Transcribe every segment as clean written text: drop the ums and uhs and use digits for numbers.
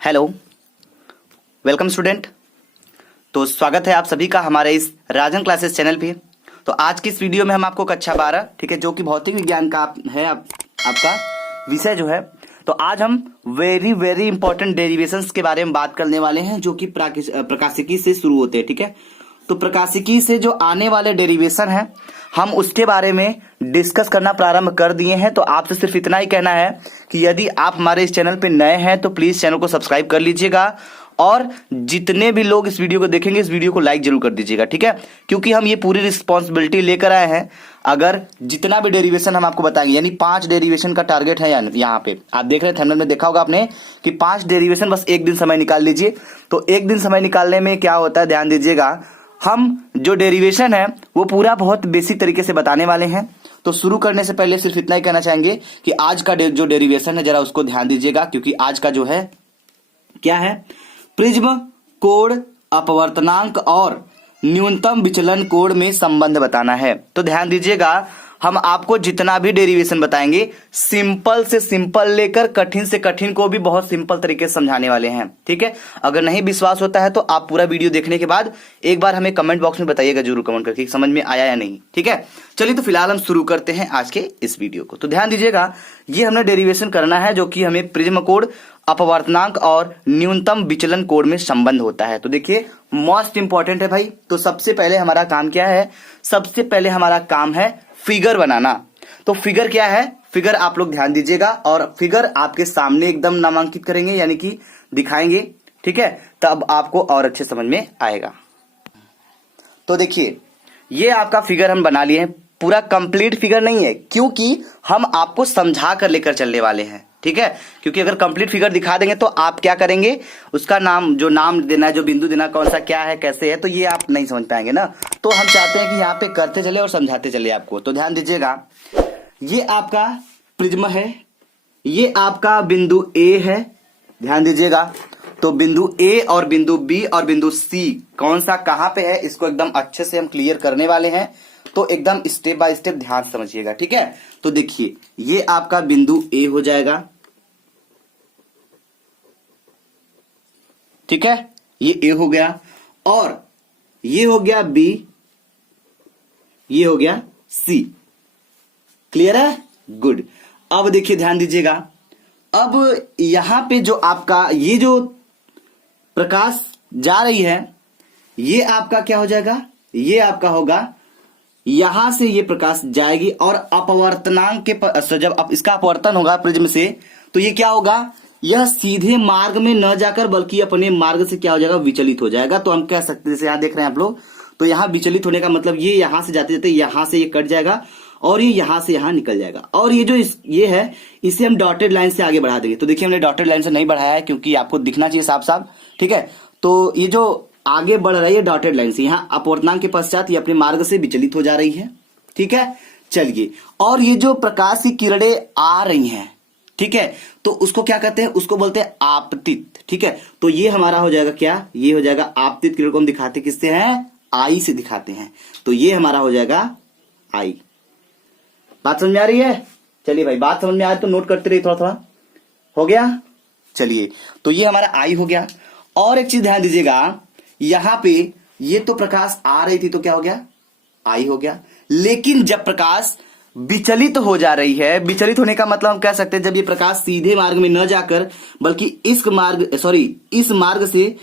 Hello, welcome student. तो स्वागत है आप सभी का हमारे इस राजन क्लासेस चैनल पे। तो आज की इस वीडियो में हम आपको कक्षा 12 ठीक है, जो कि भौतिक विज्ञान का है आपका विषय जो है। तो आज हम वेरी इंपॉर्टेंट डेरिवेशंस के बारे में बात करने वाले हैं, जो कि प्रकाशिकी से शुरू होते हैं। ठीक है, तो प्रकाशिकी से जो आने वाले डेरिवेशन है हम उसके बारे में डिस्कस करना प्रारंभ कर दिए हैं। तो आपसे सिर्फ इतना ही कहना है कि यदि आप हमारे इस चैनल पे नए हैं तो प्लीज चैनल को सब्सक्राइब कर लीजिएगा, और जितने भी लोग इस वीडियो को देखेंगे इस वीडियो को लाइक जरूर कर दीजिएगा। ठीक है, क्योंकि हम ये पूरी रिस्पॉन्सिबिलिटी लेकर आए हैं। अगर जितना भी डेरिवेशन हम आपको बताएंगे, यानी 5 डेरिवेशन का टारगेट है यहाँ पे आप देख रहे हैं, थंबनेल में देखा होगा आपने कि 5 डेरिवेशन, बस एक दिन समय निकाल लीजिए। तो एक दिन समय निकालने में क्या होता है, ध्यान दीजिएगा, हम जो डेरिवेशन है वो पूरा बहुत बेसिक तरीके से बताने वाले हैं। तो शुरू करने से पहले सिर्फ इतना ही कहना चाहेंगे कि आज का जो डेरिवेशन है जरा उसको ध्यान दीजिएगा, क्योंकि आज का जो है क्या है, प्रिज्म कोण अपवर्तनांक और न्यूनतम विचलन कोण में संबंध बताना है। तो ध्यान दीजिएगा, हम आपको जितना भी डेरिवेशन बताएंगे सिंपल से सिंपल लेकर कठिन से कठिन को भी बहुत सिंपल तरीके से समझाने वाले हैं। ठीक है, अगर नहीं विश्वास होता है तो आप पूरा वीडियो देखने के बाद एक बार हमें कमेंट बॉक्स में बताइएगा जरूर कमेंट करके समझ में आया या नहीं। ठीक है, चलिए तो फिलहाल हम शुरू करते हैं आज के इस वीडियो को। तो ध्यान दीजिएगा, ये हमने डेरिवेशन करना है जो कि हमें प्रिज्म कोण अपवर्तनांक और न्यूनतम विचलन कोण में संबंध होता है। तो देखिए मोस्ट इंपॉर्टेंट है भाई। तो सबसे पहले हमारा काम क्या है, सबसे पहले हमारा काम है फिगर बनाना। तो फिगर क्या है, फिगर आप लोग ध्यान दीजिएगा, और फिगर आपके सामने एकदम नामांकित करेंगे यानी कि दिखाएंगे। ठीक है, तब आपको और अच्छे समझ में आएगा। तो देखिए ये आपका फिगर हम बना लिए हैं, पूरा कंप्लीट फिगर नहीं है क्योंकि हम आपको समझा कर लेकर चलने वाले हैं। ठीक है, क्योंकि अगर कंप्लीट फिगर दिखा देंगे तो आप क्या करेंगे, उसका नाम जो नाम देना है, जो बिंदु देना, कौन सा क्या है कैसे है, तो ये आप नहीं समझ पाएंगे ना। तो हम चाहते हैं कि यहाँ पे करते चले और समझाते चले आपको। तो ध्यान दीजिएगा, ये आपका प्रिज्म है, ये आपका बिंदु ए है, ध्यान दीजिएगा। तो बिंदु ए और बिंदु बी और बिंदु सी कौन सा कहां पे है, इसको एकदम अच्छे से हम क्लियर करने वाले हैं। तो एकदम स्टेप बाय स्टेप ध्यान समझिएगा। ठीक है, तो देखिए ये आपका बिंदु ए हो जाएगा। ठीक है, ये ए हो गया, और ये हो गया बी, ये हो गया सी। क्लियर है, गुड। अब देखिए ध्यान दीजिएगा, अब यहां पे जो आपका ये जो प्रकाश जा रही है, ये आपका क्या हो जाएगा, ये आपका होगा, यहां से ये प्रकाश जाएगी और अपवर्तनांक के जब इसका अपवर्तन होगा प्रिज्म से, तो ये क्या होगा, यह सीधे मार्ग में न जाकर बल्कि अपने मार्ग से क्या हो जाएगा, विचलित हो जाएगा। तो हम कह सकते हैं, जैसे यहां देख रहे हैं आप लोग, तो यहां विचलित होने का मतलब ये यहां से जाते जाते यहां से ये कट जाएगा और ये यहां से यहां निकल जाएगा। और ये जो ये है इसे हम डॉटेड लाइन से आगे बढ़ा देंगे। तो देखिए हमने डॉटेड लाइन से नहीं बढ़ाया है क्योंकि आपको दिखना चाहिए साफ साफ। ठीक है, तो ये जो आगे बढ़ रही है डॉटेड लाइन से, यहाँ अपवर्तनांक के पश्चात ये अपने मार्ग से विचलित हो जा रही है। ठीक है, चलिए, और ये जो प्रकाश की किरणें आ रही हैं, ठीक है, तो उसको क्या कहते हैं, उसको बोलते हैं आपतित। ठीक है, तो ये हमारा हो जाएगा क्या, ये हो जाएगा आपतित किरण को हम दिखाते किससे हैं, आई से दिखाते हैं। तो ये हमारा हो जाएगा आई। बात समझ में आ रही है? चलिए भाई, बात समझ में आ रही तो नोट करते रहिए, थोड़ा थोड़ा हो गया। चलिए, तो ये हमारा आई हो गया। और एक चीज ध्यान दीजिएगा, यहां पे ये तो प्रकाश आ रही थी तो क्या हो गया, आई हो गया। लेकिन जब प्रकाश विचलित हो जा रही है, विचलित होने का मतलब हम कह सकते हैं जब ये प्रकाश सीधे मार्ग में न जाकर बल्कि इस मार्ग से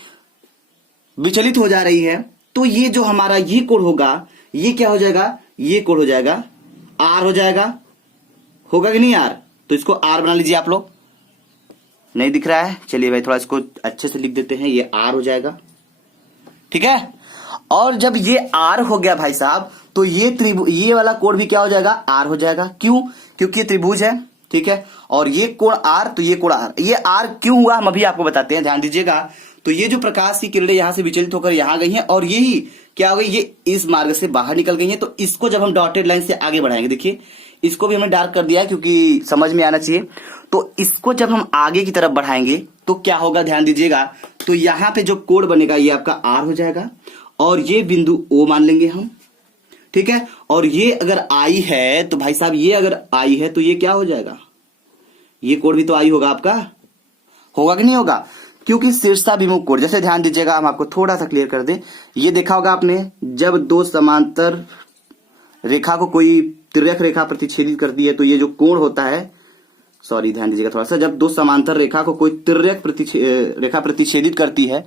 विचलित हो जा रही है, तो ये जो हमारा ये कोण होगा, ये क्या हो जाएगा, ये कोण हो जाएगा आर हो जाएगा। होगा कि नहीं आर? तो इसको आर बना लीजिए आप लोग। नहीं दिख रहा है, चलिए भाई थोड़ा इसको अच्छे से लिख देते हैं, ये आर हो जाएगा। ठीक है, और जब ये आर हो गया भाई साहब, तो ये वाला कोण भी क्या हो जाएगा, आर हो जाएगा। क्यों? क्योंकि ये त्रिभुज है। ठीक है, और ये कोण आर, तो ये कोण आर। ये आर क्यों हुआ हम अभी आपको बताते हैं, ध्यान दीजिएगा। तो ये जो प्रकाश की किरणें यहां से विचलित होकर यहां गई हैं और यही क्या हो गई, ये इस मार्ग से बाहर निकल गई हैं। तो इसको जब हम डॉटेड लाइन से आगे बढ़ाएंगे, देखिए इसको भी हमने डार्क कर दिया है क्योंकि समझ में आना चाहिए। तो इसको जब हम आगे की तरफ बढ़ाएंगे तो क्या होगा, ध्यान दीजिएगा। तो यहां पे जो कोण बनेगा ये आपका आर हो जाएगा, और ये बिंदु ओ मान लेंगे हम। ठीक है, और ये अगर आई है तो भाई साहब, ये अगर आई है तो ये क्या हो जाएगा, ये कोण भी तो आई होगा आपका, होगा कि नहीं होगा। क्योंकि शीर्षाभिमुख कोण, जैसे ध्यान दीजिएगा, हम आपको थोड़ा सा क्लियर कर दें। ये देखा होगा आपने, जब दो समांतर रेखा को कोई तिर्यक रेखा प्रतिच्छेदित करती है तो ये जो कोण होता है, सॉरी ध्यान दीजिएगा थोड़ा सा, जब दो समांतर रेखा को कोई तिर्यक रेखा प्रतिच्छेदित करती है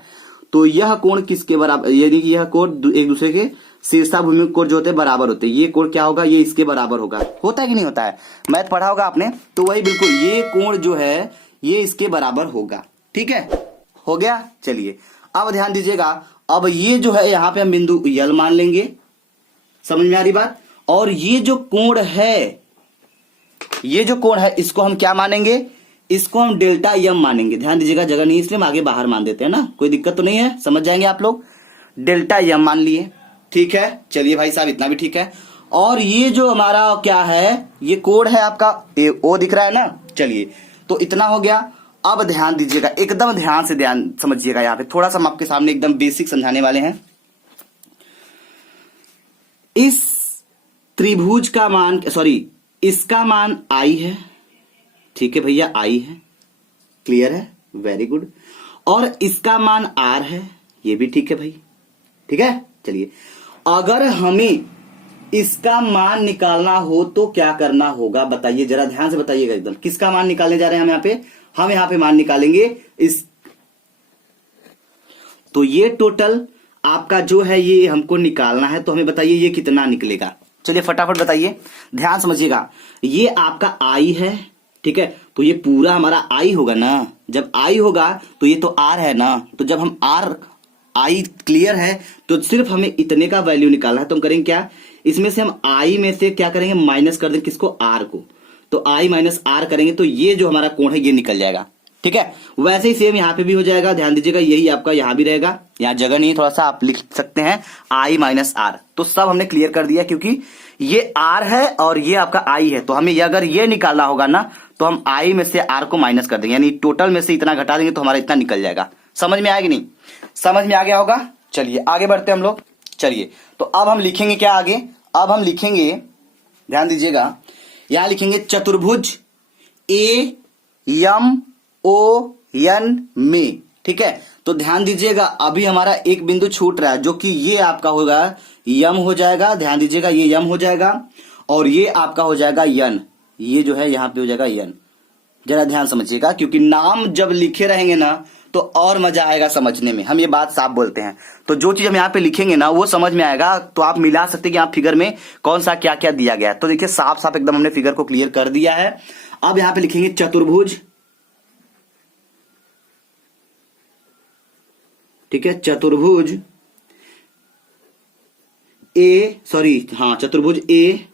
तो यह कोण किसके बराबर, यानी कि यह कोण एक दूसरे के शीर्षाभिमुख कोण जो होते हैं बराबर होते हैं। ये कोण क्या होगा, ये इसके बराबर होता है कि नहीं होता है, मैथ पढ़ा होगा आपने, तो वही बिल्कुल ये कोण जो है ये इसके बराबर होगा। ठीक है, हो गया। चलिए अब ध्यान दीजिएगा, अब ये जो है यहाँ पे हम बिंदु यल मान लेंगे, समझ में आ रही बात। और ये जो कोण है, ये जो कोण है इसको हम क्या मानेंगे, इसको हम डेल्टा यम मानेंगे। ध्यान दीजिएगा, जगह नहीं इसलिए हम आगे बाहर मान देते हैं ना, कोई दिक्कत तो नहीं है, समझ जाएंगे आप लोग। डेल्टा यम मान लिए, ठीक है। चलिए भाई साहब इतना भी ठीक है। और ये जो हमारा क्या है, ये कोण है आपका ओ दिख रहा है ना। चलिए तो इतना हो गया। अब ध्यान दीजिएगा, एकदम ध्यान से ध्यान समझिएगा, यहाँ पे थोड़ा सा हम आपके सामने एकदम बेसिक समझाने वाले हैं। इस त्रिभुज का मान, सॉरी इसका मान आई है, ठीक है भैया, आई है, क्लियर है, वेरी गुड। और इसका मान आर है, ये भी ठीक है भाई, ठीक है। चलिए अगर हमें इसका मान निकालना हो तो क्या करना होगा बताइए, जरा ध्यान से बताइएगा एकदम। किसका मान निकालने जा रहे हैं हम यहाँ पे, हम यहाँ पे मान निकालेंगे इस, तो ये टोटल आपका जो है ये हमको निकालना है, तो हमें बताइए ये कितना निकलेगा। चलिए फटाफट बताइए, ध्यान समझिएगा। ये आपका आई है, ठीक है, तो ये पूरा हमारा आई होगा ना। जब आई होगा तो ये तो आर है ना, तो जब हम आर आई क्लियर है तो सिर्फ हमें इतने का वैल्यू निकालना है। तो हम करेंगे क्या, इसमें से हम आई में से क्या करेंगे, माइनस कर देंगे किसको, आर को। तो आई माइनस आर करेंगे तो ये जो हमारा कोण है ये निकल जाएगा, ठीक है। वैसे ही सेम यहाँ पे भी हो जाएगा, ध्यान दीजिएगा, यही आपका यहाँ भी रहेगा, यहाँ जगह नहीं, थोड़ा सा आप लिख सकते हैं आई माइनस आर। तो सब हमने क्लियर कर दिया, क्योंकि ये आर है और ये आपका आई है, तो हमें अगर ये निकालना होगा ना तो हम आई में से आर को माइनस कर देंगे, यानी टोटल में से इतना घटा देंगे तो हमारा इतना निकल जाएगा। समझ में आएगी नहीं, समझ में आ गया होगा। चलिए आगे बढ़ते हैं हम लोग। चलिए तो अब हम लिखेंगे क्या आगे, अब हम लिखेंगे, ध्यान दीजिएगा, यहां लिखेंगे चतुर्भुज ए यम ओ एन में, ठीक है। तो ध्यान दीजिएगा, अभी हमारा एक बिंदु छूट रहा है जो कि ये आपका होगा यम हो जाएगा, ध्यान दीजिएगा, ये यम हो जाएगा और ये आपका हो जाएगा यन, ये जो है यहाँ पे हो जाएगा यन। जरा ध्यान समझिएगा, क्योंकि नाम जब लिखे रहेंगे ना तो और मजा आएगा समझने में, हम ये बात साफ बोलते हैं। तो जो चीज हम यहाँ पे लिखेंगे ना वो समझ में आएगा, तो आप मिला सकते हैं कि आप फिगर में कौन सा क्या क्या दिया गया है। तो देखिए साफ साफ एकदम हमने फिगर को क्लियर कर दिया है। अब यहाँ पे लिखेंगे चतुर्भुज, ठीक है, चतुर्भुज ए, सॉरी हाँ, चतुर्भुज ए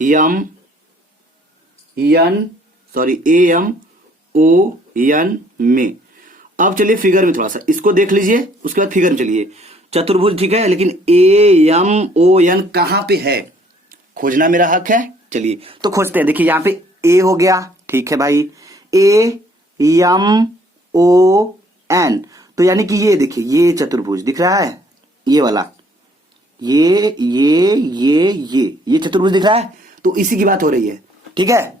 यम यन, सॉरी ए यम ओ यन में। अब चलिए फिगर में थोड़ा सा इसको देख लीजिए, उसके बाद फिगर में चलिए। चतुर्भुज ठीक है, लेकिन ए यम ओ एन कहां पे है, खोजना मेरा हक है। चलिए तो खोजते हैं। देखिए यहाँ पे ए हो गया, ठीक है भाई, ए यम ओ एन, तो यानी कि ये देखिए ये चतुर्भुज दिख रहा है, ये वाला, ये चतुर्भुज दिख रहा है, तो इसी की बात हो रही है, ठीक है।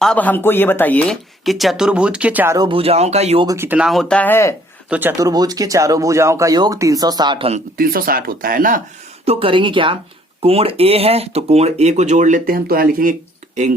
अब हमको ये बताइए कि चतुर्भुज के चारों भुजाओं का योग कितना होता है। तो चतुर्भुज के चारों भुजाओं का योग 360 होता है ना। तो करेंगे क्या, कोण ए है तो कोण ए को जोड़ लेते हैं हम, तो यहां लिखेंगे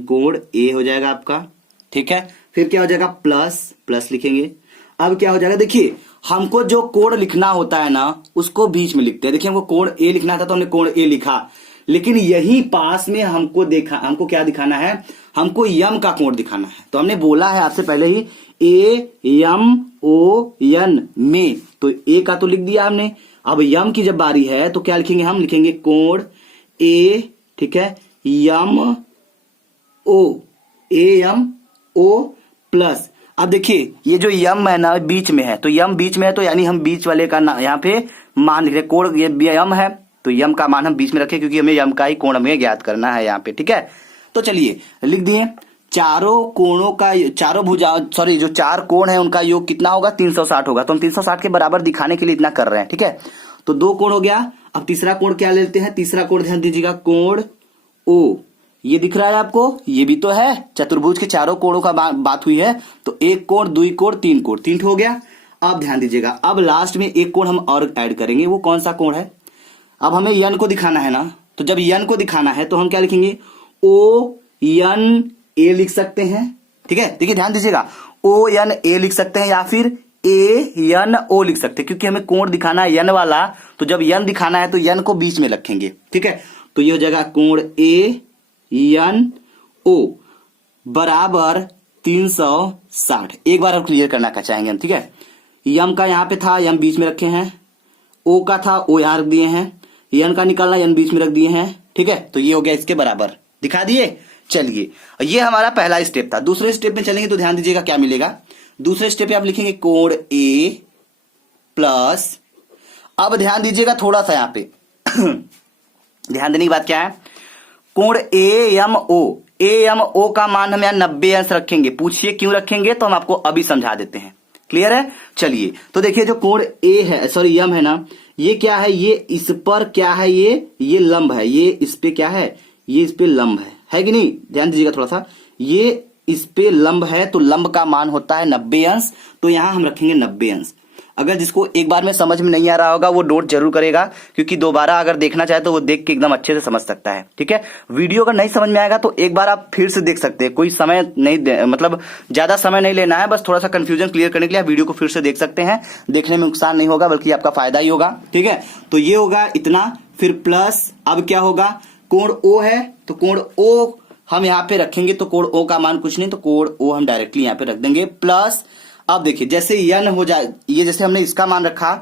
कोण ए हो जाएगा आपका, ठीक है। फिर क्या हो जाएगा, प्लस लिखेंगे। अब क्या हो जाएगा, देखिए हमको जो कोण लिखना होता है ना उसको बीच में लिखते हैं। देखिए हमको कोण ए लिखना था तो हमने कोण ए लिखा, लेकिन यही पास में हमको क्या दिखाना है, हमको यम का कोण दिखाना है। तो हमने बोला है आपसे पहले ही ए यम ओ एन में, तो ए का तो लिख दिया हमने। अब यम की जब बारी है तो क्या लिखेंगे, हम लिखेंगे कोण ए, ठीक है, यम ओ प्लस। अब देखिए ये जो यम है ना बीच में है, तो यम बीच में है तो यानी हम बीच वाले का यहाँ पे मान लिख रहे, कोण ये यम है तो यम का मान हम बीच में रखें, क्योंकि हमें यम का ही कोण हमें ज्ञात करना है यहाँ पे, ठीक है। तो चलिए लिख दिए, चारों कोणों का, चारों भुजा, सॉरी जो चार कोण है उनका योग कितना होगा, 360 होगा। तो हम 360 के बराबर दिखाने के लिए इतना कर रहे हैं, ठीक है। तो दो कोण हो गया। अब तीसरा कोण क्या लेते हैं, तीसरा कोण ध्यान दीजिएगा, कोण ओ, ये दिख रहा है आपको, ये भी तो है, चतुर्भुज के चारों कोणों का बात हुई है, तो एक कोण, दुई कोण, तीन कोण, तीन हो गया। अब ध्यान दीजिएगा, अब लास्ट में एक कोण हम और ऐड करेंगे, वो कौन सा कोण है? अब हमें यन को दिखाना है ना, तो जब यन को दिखाना है तो हम क्या लिखेंगे? ओ यन ए लिख सकते हैं, ठीक है। देखिए ध्यान दीजिएगा, ओ यन ए लिख सकते हैं या फिर ए यन ओ लिख सकते हैं, क्योंकि हमें कोण दिखाना है यन वाला, तो जब यन दिखाना है तो यन को बीच में रखेंगे, ठीक है। तो ये हो जाएगा कोण ए यन ओ बराबर 360। एक बार हम क्लियर करना चाहेंगे हम, ठीक है। यम का यहां पे था, यम बीच में रखे हैं, ओ का था, ओ यहां रख दिए हैं, यन का निकालना, यन बीच में रख दिए हैं, ठीक है। तो ये हो गया इसके बराबर, दिखा दिए। चलिए, ये हमारा पहला स्टेप था। दूसरे स्टेप में चलेंगे तो ध्यान दीजिएगा क्या मिलेगा। दूसरे स्टेप पे आप लिखेंगे कोण ए प्लस, अब ध्यान दीजिएगा थोड़ा सा यहां पे ध्यान देने की बात क्या है, कोण ए एम ओ का मान हम यहां 90 अंश रखेंगे। पूछिए क्यों रखेंगे, तो हम आपको अभी समझा देते हैं। क्लियर है? चलिए, तो देखिए जो कोण ए है, सॉरी यम है ना, ये क्या है, ये इस पर क्या है, ये लंब है, ये इस पे क्या है, ये इस पे लंब है कि नहीं? ध्यान दीजिएगा थोड़ा सा, ये इस पे लंब है, तो लंब का मान होता है 90 अंश, तो यहां हम रखेंगे 90 अंश। अगर जिसको एक बार में समझ में नहीं आ रहा होगा वो नोट जरूर करेगा, क्योंकि दोबारा अगर देखना चाहे तो वो देख के एकदम अच्छे से समझ सकता है, ठीक है। वीडियो अगर नहीं समझ में आएगा तो एक बार आप फिर से देख सकते हैं, कोई समय नहीं मतलब ज्यादा समय नहीं लेना है, बस थोड़ा सा कंफ्यूजन क्लियर करने के लिए वीडियो को फिर से देख सकते हैं। देखने में नुकसान नहीं होगा बल्कि आपका फायदा ही होगा, ठीक है। तो ये होगा इतना, फिर प्लस, अब क्या होगा, कोण ओ है तो कोण ओ हम यहाँ पे रखेंगे, तो कोण ओ का मान कुछ नहीं, तो कोण ओ हम डायरेक्टली यहाँ पे रख देंगे प्लस। अब देखिए जैसे यन हो जाए, ये जैसे हमने इसका मान रखा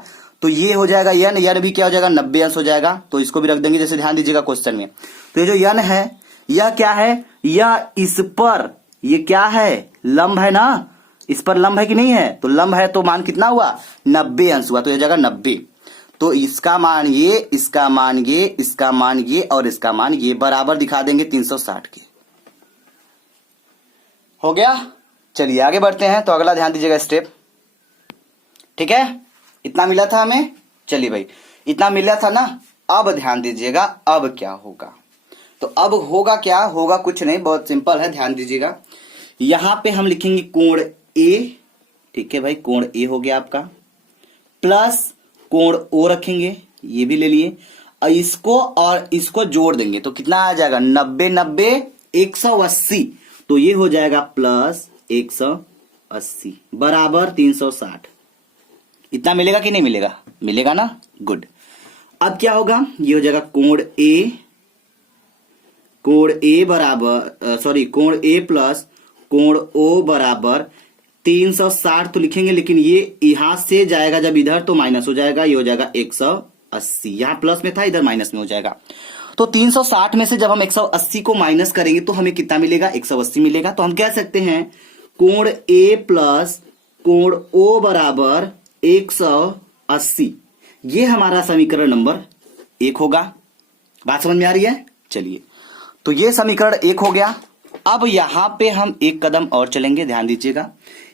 तो ये हो जाएगा यन भी क्या हो जाएगा, 90 अंश हो जाएगा, तो इसको भी रख देंगे। जैसे ध्यान दीजिएगा क्वेश्चन में, तो ये जो यन है यह क्या है, यह इस पर, ये क्या है, लंब है ना, इस पर लंब है कि नहीं है, तो लंब है तो मान कितना हुआ, 90 अंश हुआ, तो यह जाएगा 90। तो इसका मान ये, इसका मान ये, इसका मान ये और इसका मान ये बराबर दिखा देंगे 360 के। हो गया। चलिए आगे बढ़ते हैं। तो अगला ध्यान दीजिएगा स्टेप, ठीक है। इतना मिला था हमें, चलिए भाई इतना मिला था ना। अब ध्यान दीजिएगा अब क्या होगा, तो अब होगा क्या, होगा कुछ नहीं, बहुत सिंपल है। ध्यान दीजिएगा, यहां पे हम लिखेंगे कोण ए, ठीक है भाई, कोण ए हो गया आपका, प्लस कोण ओ रखेंगे, ये भी ले लिए, और इसको जोड़ देंगे तो कितना आ जाएगा, 90 90 180, तो ये हो जाएगा प्लस 180 बराबर 360। इतना मिलेगा कि नहीं मिलेगा, मिलेगा ना, गुड। अब क्या होगा, ये हो जाएगा कोण ए बराबर कोण ए प्लस कोण ओ बराबर 360 तो लिखेंगे, लेकिन ये यहां से जाएगा जब इधर तो माइनस हो जाएगा, ये हो जाएगा 180, यहां प्लस में था इधर माइनस में हो जाएगा। तो 360 में से जब हम 180 को माइनस करेंगे तो हमें कितना मिलेगा, 180 मिलेगा। तो हम कह सकते हैं कोण ए प्लस कोण ओ बराबर 180, ये हमारा समीकरण नंबर 1 होगा। बात समझ में आ रही है? चलिए, तो ये समीकरण 1 हो गया। अब यहां पे हम एक कदम और चलेंगे, ध्यान दीजिएगा,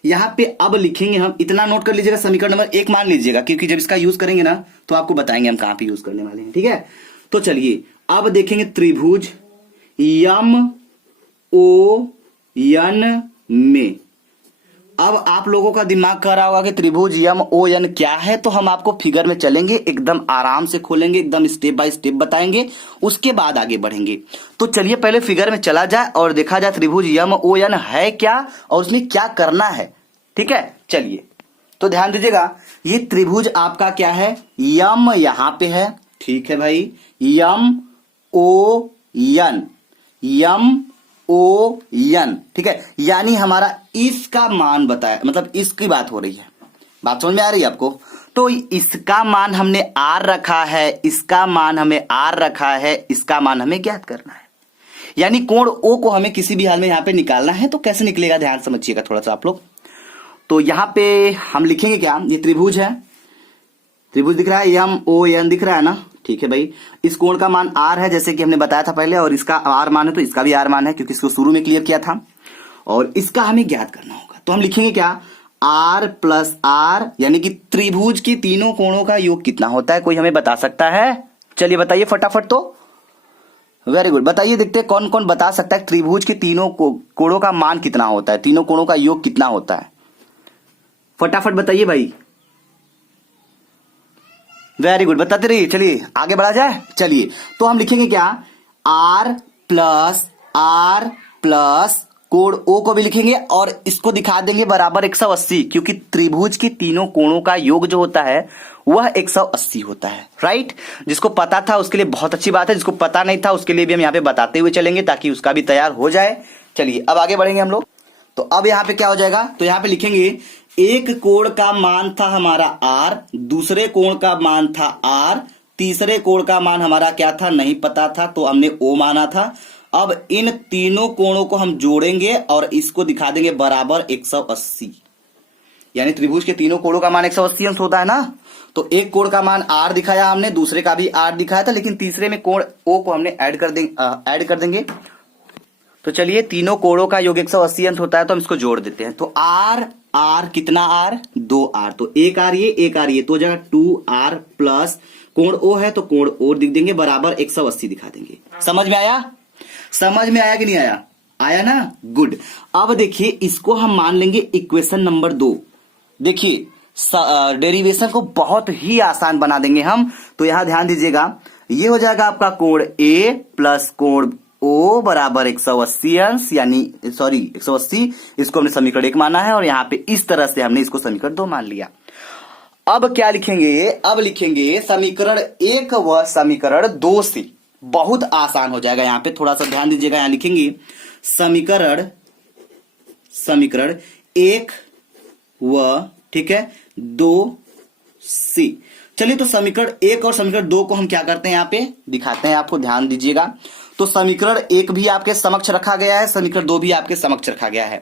यहां पे अब लिखेंगे हम, इतना नोट कर लीजिएगा, समीकरण नंबर 1 मान लीजिएगा, क्योंकि जब इसका यूज करेंगे ना तो आपको बताएंगे हम कहां पे यूज करने वाले हैं, ठीक है। तो चलिए अब देखेंगे त्रिभुज यम ओ यन में। अब आप लोगों का दिमाग कह रहा होगा कि त्रिभुज यम ओ यन क्या है, तो हम आपको फिगर में चलेंगे, एकदम आराम से खोलेंगे, एकदम स्टेप बाय स्टेप बताएंगे, उसके बाद आगे बढ़ेंगे। तो चलिए पहले फिगर में चला जाए और देखा जाए त्रिभुज यम ओ यन है क्या और उसमें क्या करना है, ठीक है। चलिए, तो ध्यान दीजिएगा, ये त्रिभुज आपका क्या है, यम यहां पे है, ठीक है भाई, यम ओ यन, यम ओ यन, ठीक है, यानी हमारा इसका मान बताया, मतलब इसकी बात हो रही है। बात समझ में आ रही है आपको? तो इसका मान हमने आर रखा है, इसका मान हमें आर रखा है, इसका मान हमें ज्ञात करना है, यानी कोण ओ को हमें किसी भी हाल में यहां पे निकालना है। तो कैसे निकलेगा, ध्यान समझिएगा थोड़ा सा आप लोग। तो यहां पे हम लिखेंगे क्या, ये त्रिभुज है, त्रिभुज दिख रहा है, यम ओ एन दिख रहा है ना, ठीक है भाई। इस कोण का मान आर है जैसे कि हमने बताया था पहले, और इसका आर मान है तो इसका भी आर मान है, क्योंकि इसको शुरू में क्लियर किया था, और इसका हमें ज्ञात करना होगा। तो हम लिखेंगे क्या, आर प्लस आर, यानी कि त्रिभुज की तीनों कोणों का योग कितना होता है, कोई हमें बता सकता है? चलिए बताइए फटाफट। तो वेरी गुड। बताइए, देखते हैं कौन कौन बता सकता है त्रिभुज के तीनों कोणों का मान कितना होता है, तीनों कोणों का योग कितना होता है। फटाफट बताइए भाई। वेरी गुड, बताते रहिए। चलिए आगे बढ़ा जाए। चलिए तो हम लिखेंगे क्या, आर प्लस कोण ओ को भी लिखेंगे और इसको दिखा देंगे बराबर 180, क्योंकि त्रिभुज के तीनों कोणों का योग जो होता है वह 180 होता है। राइट, जिसको पता था उसके लिए बहुत अच्छी बात है, जिसको पता नहीं था उसके लिए भी हम यहाँ पे बताते हुए चलेंगे ताकि उसका भी तैयार हो जाए। चलिए अब आगे बढ़ेंगे हम लोग। तो अब यहाँ पे क्या हो जाएगा, तो यहाँ पे लिखेंगे एक कोण का मान था हमारा आर, दूसरे कोण का मान था आर, तीसरे कोण का मान हमारा क्या था, नहीं पता था, तो हमने ओ माना था। अब इन तीनों कोणों को हम जोड़ेंगे और इसको दिखा देंगे बराबर 180, यानी त्रिभुज के तीनों कोणों का मान 180 अंश होता है ना। तो एक कोण का मान आर दिखाया हमने, दूसरे का भी आर दिखाया था, लेकिन तीसरे में कोण ओ को हमने ऐड कर देंगे। तो चलिए, तीनों कोणों का योग 180 अंश होता है, तो हम इसको जोड़ देते हैं। तो आर कितना आर, 2 आर, तो एक आर ये तो हो जाएगा 2 आर प्लस कोण ओ है तो कोण ओ लिख देंगे बराबर 180 दिखा देंगे। समझ में आया, समझ में आया कि नहीं आया, आया ना, गुड। अब देखिए इसको हम मान लेंगे इक्वेशन नंबर 2। देखिए डेरिवेशन को बहुत ही आसान बना देंगे हम। तो यहां ध्यान दीजिएगा, ये हो जाएगा आपका कोण ए प्लस कोण ओ बराबर 180 अंश, यानी 180, इसको हमने समीकरण 1 माना है और यहाँ पे इस तरह से हमने इसको समीकरण 2 मान लिया। अब क्या लिखेंगे, अब लिखेंगे समीकरण 1 व समीकरण 2 से। बहुत आसान हो जाएगा, यहाँ पे थोड़ा सा ध्यान दीजिएगा। यहां लिखेंगे समीकरण 1 व ठीक है 2 से। चलिए तो समीकरण 1 और समीकरण 2 को हम क्या करते हैं, यहाँ पे दिखाते हैं आपको, ध्यान दीजिएगा। तो समीकरण 1 भी आपके समक्ष रखा गया है, समीकरण 2 भी आपके समक्ष रखा गया है।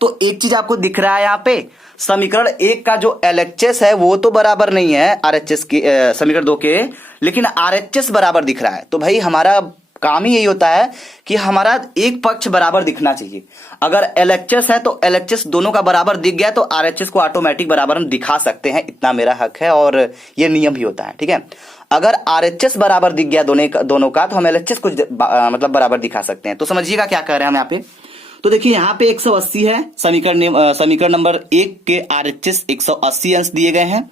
तो एक चीज आपको दिख रहा है यहाँ पे, समीकरण 1 का जो LHS है वो तो बराबर नहीं है RHS के, समीकरण 2 के, लेकिन RHS बराबर दिख रहा है। तो भाई हमारा काम ही यही होता है कि हमारा एक पक्ष बराबर दिखना चाहिए। अगर LHS है तो LHS दोनों का बराबर दिख गया तो RHS को ऑटोमेटिक बराबर हम दिखा सकते हैं, इतना मेरा हक है और ये नियम भी होता है। ठीक है, अगर RHS बराबर दिख गया दोनों का तो हम LHS को मतलब बराबर दिखा सकते हैं। तो समझिएगा क्या कह रहे हैं हम यहाँ पे। तो देखिए यहाँ पे 180 है, समीकरण नंबर 1 के RHS 180 अंश दिए गए हैं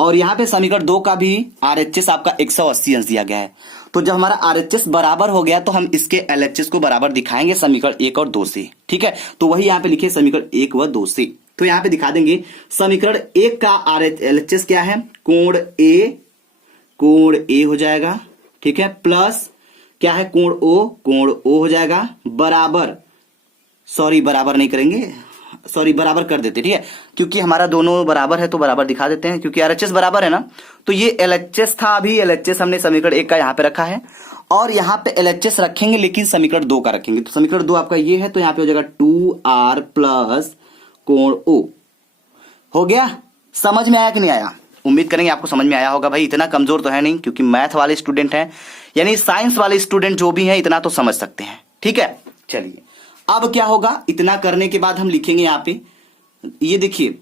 और यहाँ पे समीकरण 2 का भी RHS आपका 180 अंश दिया गया है। तो जब हमारा RHS बराबर हो गया तो हम इसके LHS को बराबर दिखाएंगे समीकरण 1 और 2 से। ठीक है, तो वही यहाँ पे लिखे समीकरण 1 व 2 से। तो यहाँ पे दिखा देंगे समीकरण 1 का LHS क्या है, कोण ए हो जाएगा, ठीक है, प्लस क्या है कोण ओ हो जाएगा, बराबर नहीं करेंगे, बराबर कर देते, ठीक है, क्योंकि हमारा दोनों बराबर है तो बराबर दिखा देते हैं, क्योंकि RHS बराबर है ना। तो ये LHS था, अभी LHS हमने समीकरण 1 का यहाँ पे रखा है और यहाँ पे LHS रखेंगे लेकिन समीकरण 2 का रखेंगे। तो समीकरण 2 आपका ये है, तो यहाँ पे हो जाएगा 2R प्लस कोण ओ। हो गया, समझ में आया कि नहीं आया? उम्मीद करेंगे आपको समझ में आया होगा। भाई इतना कमजोर तो है नहीं, क्योंकि मैथ वाले स्टूडेंट हैं, यानी साइंस वाले स्टूडेंट जो भी हैं इतना तो समझ सकते हैं। ठीक है, चलिए अब क्या होगा, इतना करने के बाद हम लिखेंगे यहाँ पे, ये देखिए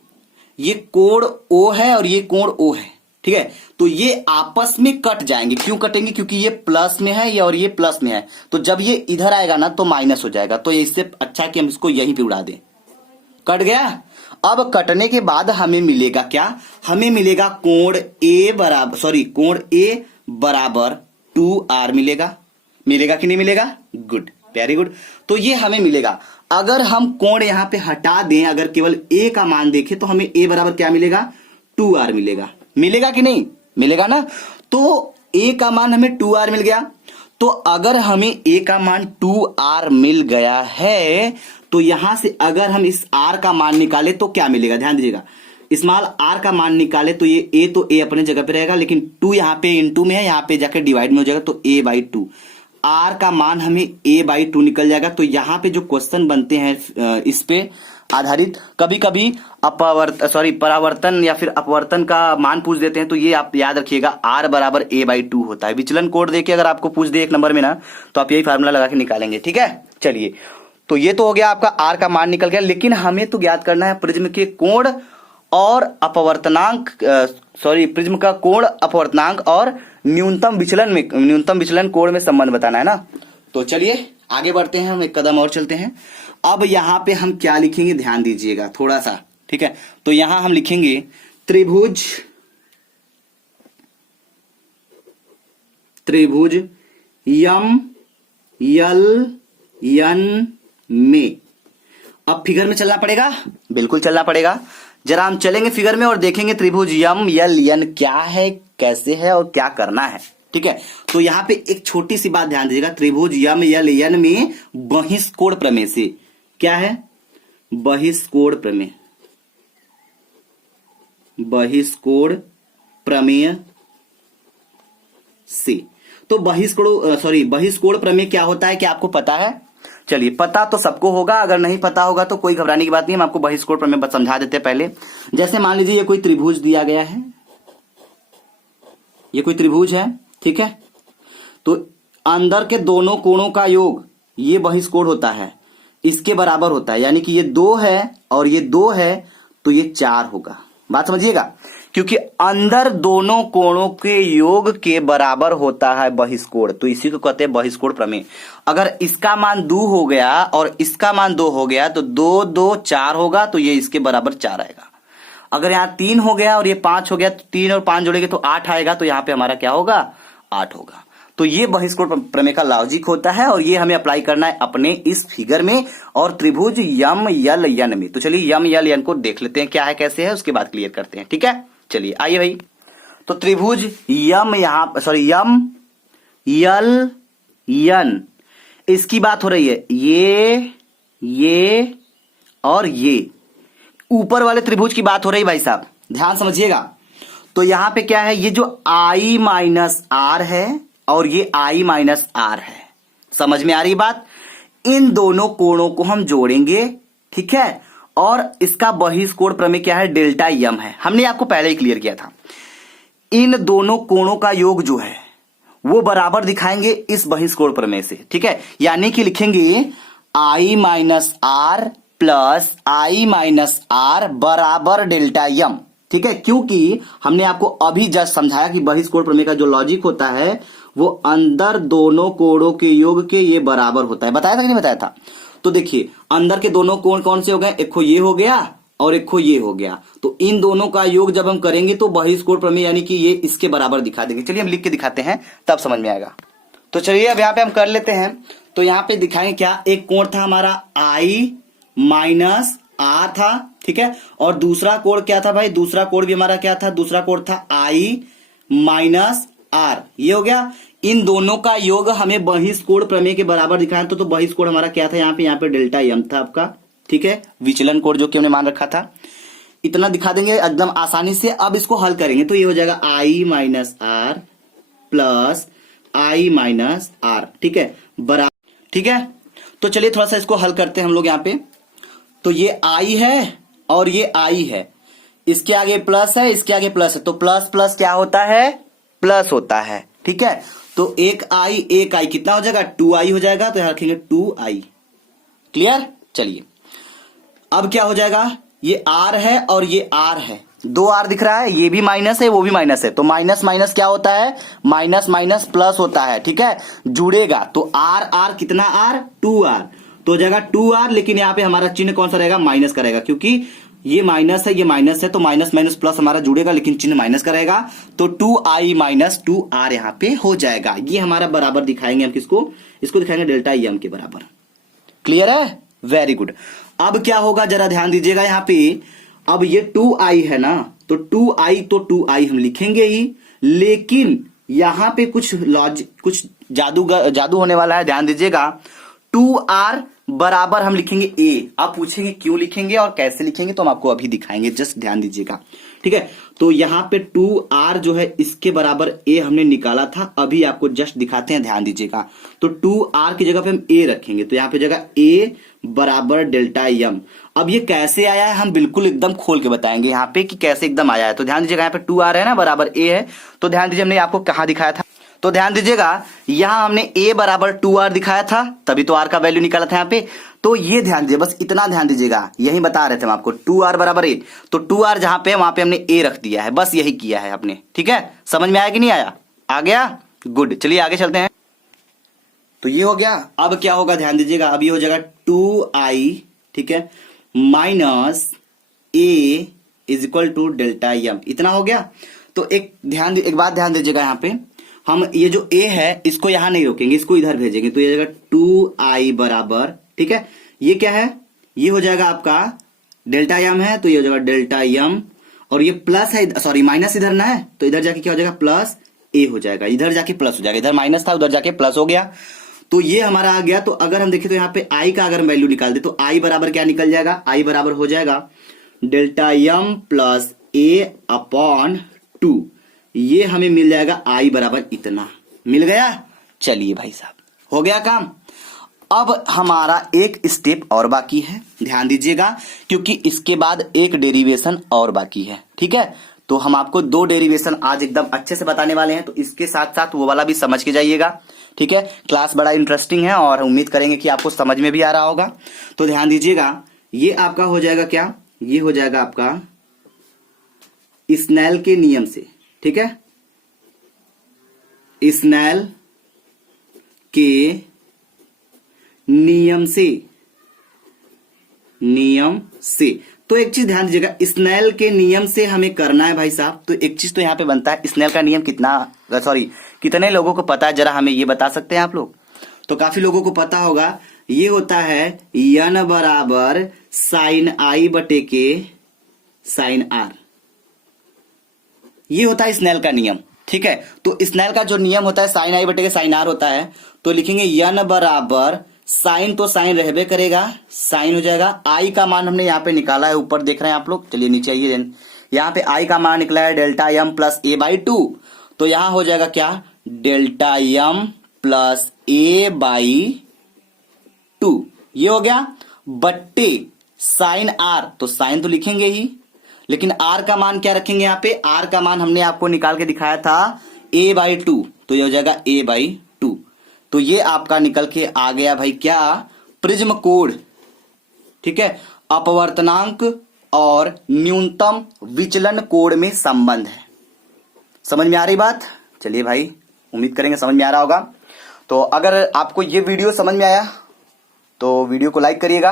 ये कोण ओ है और ये कोण ओ है, ठीक है, तो ये आपस में कट जाएंगे। क्यों कटेंगे, क्योंकि ये प्लस में है और ये प्लस में है, तो जब ये इधर आएगा ना तो माइनस हो जाएगा। तो इससे अच्छा कि हम इसको यहीं पे उड़ा दें, कट गया। अब कटने के बाद हमें मिलेगा क्या, हमें मिलेगा कोण ए बराबर 2R मिलेगा कि नहीं मिलेगा, गुड, वेरी गुड। तो ये हमें मिलेगा। अगर हम कोण यहां पे हटा दें, अगर केवल ए का मान देखें तो हमें ए बराबर क्या मिलेगा, 2R मिलेगा कि नहीं मिलेगा ना। तो ए का मान हमें 2R मिल गया। तो अगर हमें ए का मान 2R मिल गया है तो यहां से अगर हम इस R का मान निकाले तो क्या मिलेगा, ध्यान दीजिएगा, स्मॉल r का मान निकाले तो ये a तो a अपने जगह पे रहेगा, लेकिन 2 यहाँ पे इनटू में है, यहाँ पे जाकर डिवाइड में हो जाएगा, तो a/2 r का मान हमें a/2 निकल जाएगा। तो यहाँ पे जो क्वेश्चन बनते हैं इस पे आधारित, कभी कभी परावर्तन या फिर अपवर्तन का मान पूछ देते हैं, तो ये आप याद रखिएगा r बराबर a/2 होता है। विचलन कोड देके अगर आपको पूछ दे 1 नंबर में ना, तो आप यही फार्मूला लगा के निकालेंगे। ठीक है, चलिए, तो ये तो हो गया आपका r का मान निकल गया, लेकिन हमें तो ज्ञात करना है प्रिज्म के कोण और अपवर्तनांक, प्रिज्म का कोण अपवर्तनांक और न्यूनतम विचलन कोण में संबंध बताना है ना। तो चलिए आगे बढ़ते हैं, हम एक कदम और चलते हैं। अब यहां पे हम क्या लिखेंगे, ध्यान दीजिएगा थोड़ा सा, ठीक है। तो यहां हम लिखेंगे त्रिभुज यम यल यन में। अब फिगर में चलना पड़ेगा, बिल्कुल चलना पड़ेगा। जरा हम चलेंगे फिगर में और देखेंगे त्रिभुज यम यल यन क्या है, कैसे है और क्या करना है, ठीक है। तो यहां पे एक छोटी सी बात ध्यान दीजिएगा, त्रिभुज यम यल यन में बहिष्कोण प्रमेय से, क्या है, बहिष्कोण प्रमेय, बहिष्कोण प्रमेय से। तो बहिष्कोण प्रमेय क्या होता है, क्या आपको पता है? चलिए, पता तो सबको होगा, अगर नहीं पता होगा तो कोई घबराने की बात नहीं, हम आपको बहिष्कोण प्रमेय बस समझा देते हैं पहले। जैसे मान लीजिए ये कोई त्रिभुज दिया गया है, ये कोई त्रिभुज है, ठीक है। तो अंदर के दोनों कोणों का योग ये बहिष्कोण होता है, इसके बराबर होता है, यानी कि ये 2 है और ये 2 है तो ये 4 होगा। बात समझिएगा, क्योंकि अंदर दोनों कोणों के योग के बराबर होता है बहिष्कोण, तो इसी को कहते हैं बहिष्कोण प्रमेय। अगर इसका मान 2 हो गया और इसका मान 2 हो गया तो 2 2 4 होगा, तो ये इसके बराबर 4 आएगा। अगर यहाँ 3 हो गया और ये 5 हो गया तो 3 और 5 जोड़ेंगे तो 8 आएगा, तो यहाँ पे हमारा क्या होगा, 8 होगा। तो ये बहिष्कोण प्रमेय का लॉजिक होता है और ये हमें अप्लाई करना है अपने इस फिगर में और त्रिभुज यम यल यन में। तो चलिए यम यल यन को देख लेते हैं क्या है, कैसे है, उसके बाद क्लियर करते हैं, ठीक है। चलिए आइए भाई, तो त्रिभुज यम यम यल यन, इसकी बात हो रही है, ये और ये ऊपर वाले त्रिभुज की बात हो रही है भाई साहब, ध्यान समझिएगा। तो यहां पे क्या है, ये जो I माइनस आर है और ये I माइनस आर है, समझ में आ रही बात। इन दोनों कोणों को हम जोड़ेंगे, ठीक है, और इसका बहिष्कोण प्रमेय क्या है, डेल्टा यम है, हमने आपको पहले ही क्लियर किया था। इन दोनों कोणों का योग जो है वो बराबर दिखाएंगे इस बहिष्कोण प्रमेय से, ठीक है। यानी कि लिखेंगे I minus R plus I minus R बराबर डेल्टा यम, ठीक है। क्योंकि हमने आपको अभी जस्ट समझाया कि बहिष्कोण प्रमेय का जो लॉजिक होता है वो अंदर दोनों कोणों के योग के ये बराबर होता है, बताया था कि नहीं बताया था। तो देखिए अंदर के दोनों कोण कौन से हो गए, एक खो ये हो गया और एक खो ये हो गया, तो इन दोनों का योग जब हम करेंगे तो बहिष्कोण प्रमेय यानी कि ये इसके बराबर दिखा देंगे। चलिए हम लिख के दिखाते हैं तब समझ में आएगा। तो चलिए अब यहाँ पे हम कर लेते हैं। तो यहाँ पे दिखाएंगे क्या, एक कोण था हमारा I माइनस आर था, ठीक है, और दूसरा कोण क्या था भाई, दूसरा कोण भी हमारा क्या था, दूसरा कोण था I माइनस आर, ये हो गया। इन दोनों का योग हमें बहिष्कोण प्रमेय के बराबर दिखाया, तो बहिष्कोण हमारा क्या था, यहाँ पे डेल्टा यम था आपका, ठीक है, विचलन कोण जो कि हमने मान रखा था। इतना दिखा देंगे एकदम आसानी से। अब इसको हल करेंगे तो ये हो जाएगा I minus R plus I minus R, ठीक है, बराबर, ठीक है। तो चलिए थोड़ा सा इसको हल करते हैं हम लोग यहाँ पे। तो ये I है और ये I है, इसके आगे प्लस है, इसके आगे प्लस है, तो प्लस प्लस क्या होता है, प्लस होता है, ठीक है। तो एक I कितना हो जाएगा, 2I हो जाएगा, तो यहां रखेंगे 2I, क्लियर। चलिए अब क्या हो जाएगा, ये R है और ये R है, 2 R दिख रहा है, ये भी माइनस है वो भी माइनस है, तो माइनस माइनस क्या होता है, माइनस माइनस प्लस होता है, ठीक है, जुड़ेगा। तो R कितना R, 2R, तो हो जाएगा 2R, लेकिन यहाँ पे हमारा चिन्ह कौन सा रहेगा, माइनस का रहेगा, क्योंकि ये माइनस है ये माइनस है, तो माइनस माइनस प्लस हमारा जुड़ेगा लेकिन चिन्ह माइनस का रहेगा, तो 2I माइनस 2R यहाँ पे हो जाएगा। ये हमारा बराबर दिखाएंगे हम किसको, इसको दिखाएंगे डेल्टा यम के बराबर, क्लियर है, वेरी गुड। अब क्या होगा जरा ध्यान दीजिएगा यहाँ पे, अब ये 2I है ना, तो 2I हम लिखेंगे ही, लेकिन यहां पे कुछ जादू होने वाला है, ध्यान दीजिएगा। 2R बराबर हम लिखेंगे A। आप पूछेंगे क्यों लिखेंगे और कैसे लिखेंगे, तो हम आपको अभी दिखाएंगे, जस्ट ध्यान दीजिएगा, ठीक है। तो यहां पे 2R जो है इसके बराबर A हमने निकाला था, अभी आपको जस्ट दिखाते हैं, ध्यान दीजिएगा। तो 2R की जगह पे हम A रखेंगे, तो यहां पे जगह A बराबर डेल्टा यम। अब ये कैसे आया है हम बिल्कुल एकदम खोल के बताएंगे यहाँ पे कि कैसे एकदम आया है। तो ध्यान दीजिएगा, यहाँ पे 2R है ना, बराबर A है, तो ध्यान दीजिए हमने आपको कहां दिखाया था, तो ध्यान दीजिएगा यहां हमने A बराबर 2R दिखाया था, तभी तो R का वैल्यू निकाला था यहाँ पे। तो ये ध्यान दीजिए, बस इतना ध्यान दीजिएगा, यही बता रहे थे हम आपको, 2R बराबर A, तो 2R जहां पे वहां पे हमने A रख दिया है, बस यही किया है आपने, ठीक है। समझ में आया कि नहीं आया, आ गया, गुड। चलिए आगे चलते हैं। तो ये हो गया। अब क्या होगा ध्यान दीजिएगा, अब ये हो जाएगा 2i, ठीक है, minus a is equal to delta M, इतना हो गया। तो एक बात ध्यान दीजिएगा, यहाँ पे हम ये जो a है इसको यहां नहीं रोकेंगे, इसको इधर भेजेंगे, तो ये हो जाएगा 2i बराबर, ठीक है, ये क्या है, ये हो जाएगा आपका डेल्टा एम है, तो ये हो जाएगा डेल्टा एम, और ये प्लस है, सॉरी माइनस इधर ना है, तो इधर जाके क्या हो जाएगा प्लस a हो जाएगा, इधर जाके प्लस हो जाएगा, इधर माइनस था उधर जाके प्लस हो गया, तो ये हमारा आ गया। तो अगर हम देखें तो यहाँ पे i का अगर वैल्यू निकाल दे तो i बराबर क्या निकल जाएगा, i बराबर हो जाएगा delta M plus a upon 2, ये हमें मिल जाएगा i बराबर इतना, मिल गया। चलिए भाई साहब, हो गया काम। अब हमारा एक स्टेप और बाकी है, ध्यान दीजिएगा, क्योंकि इसके बाद एक डेरिवेशन और बाकी है, ठीक है। तो हम आपको 2 डेरिवेशन आज एकदम अच्छे से बताने वाले हैं, तो इसके साथ साथ वो वाला भी समझ के जाइएगा, ठीक है। क्लास बड़ा इंटरेस्टिंग है और उम्मीद करेंगे कि आपको समझ में भी आ रहा होगा। तो ध्यान दीजिएगा, ये आपका हो जाएगा क्या, ये हो जाएगा आपका स्नेल के नियम से, ठीक है, स्नेल के नियम से। तो एक चीज ध्यान दीजिएगा, स्नेल के नियम से हमें करना है भाई साहब। तो एक चीज तो यहां पे बनता है, स्नेल का नियम कितने लोगों को पता है, जरा हमें ये बता सकते हैं आप लोग। तो काफी लोगों को पता होगा, ये होता है n बराबर साइन आई बटे के साइन आर, ये होता है स्नेल का नियम, ठीक है। तो स्नेल का जो नियम होता है साइन आई बटे के साइन आर होता है, तो लिखेंगे n बराबर साइन, तो साइन रहबे करेगा, साइन हो जाएगा, आई का मान हमने यहाँ पे निकाला है, ऊपर देख रहे हैं आप लोग, चलिए नीचे आइए, यहाँ पे आई का मान निकला है delta M plus A by 2, तो यहां हो जाएगा क्या, delta M plus A by 2, ये हो गया, बट्टे साइन आर, तो साइन तो लिखेंगे ही, लेकिन आर का मान क्या रखेंगे, यहाँ पे आर का मान हमने आपको निकाल के दिखाया था ए बाई 2, तो ये हो जाएगा ए बाई 2। तो ये आपका निकल के आ गया भाई क्या, प्रिज्म कोण, ठीक है, अपवर्तनांक और न्यूनतम विचलन कोण में संबंध है। समझ में आ रही बात? चलिए भाई, उम्मीद करेंगे समझ में आ रहा होगा। तो अगर आपको ये वीडियो समझ में आया तो वीडियो को लाइक करिएगा।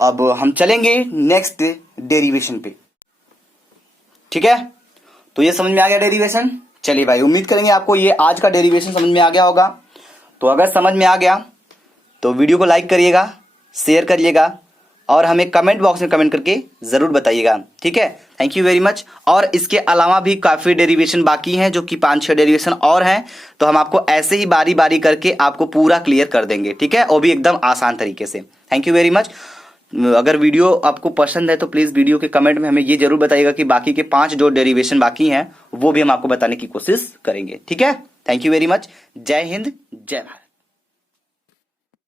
अब हम चलेंगे नेक्स्ट डेरिवेशन पे, ठीक है। तो ये समझ में आ गया डेरिवेशन। चलिए भाई, उम्मीद करेंगे आपको ये आज का डेरिवेशन समझ में आ गया होगा। तो अगर समझ में आ गया तो वीडियो को लाइक करिएगा, शेयर करिएगा और हमें कमेंट बॉक्स में कमेंट करके जरूर बताइएगा, ठीक है। Thank you very much. और इसके अलावा भी काफी डेरिवेशन बाकी हैं, जो कि 5-6 डेरिवेशन और हैं, तो हम आपको ऐसे ही बारी बारी करके आपको पूरा क्लियर कर देंगे, ठीक है, वो भी एकदम आसान तरीके से। Thank you very much. अगर वीडियो आपको पसंद है तो प्लीज वीडियो के कमेंट में हमें ये जरूर बताइएगा कि बाकी के 5 जो डेरिवेशन बाकी हैं वो भी हम आपको बताने की कोशिश करेंगे, ठीक है। Thank you very much. जय हिंद, जय भारत।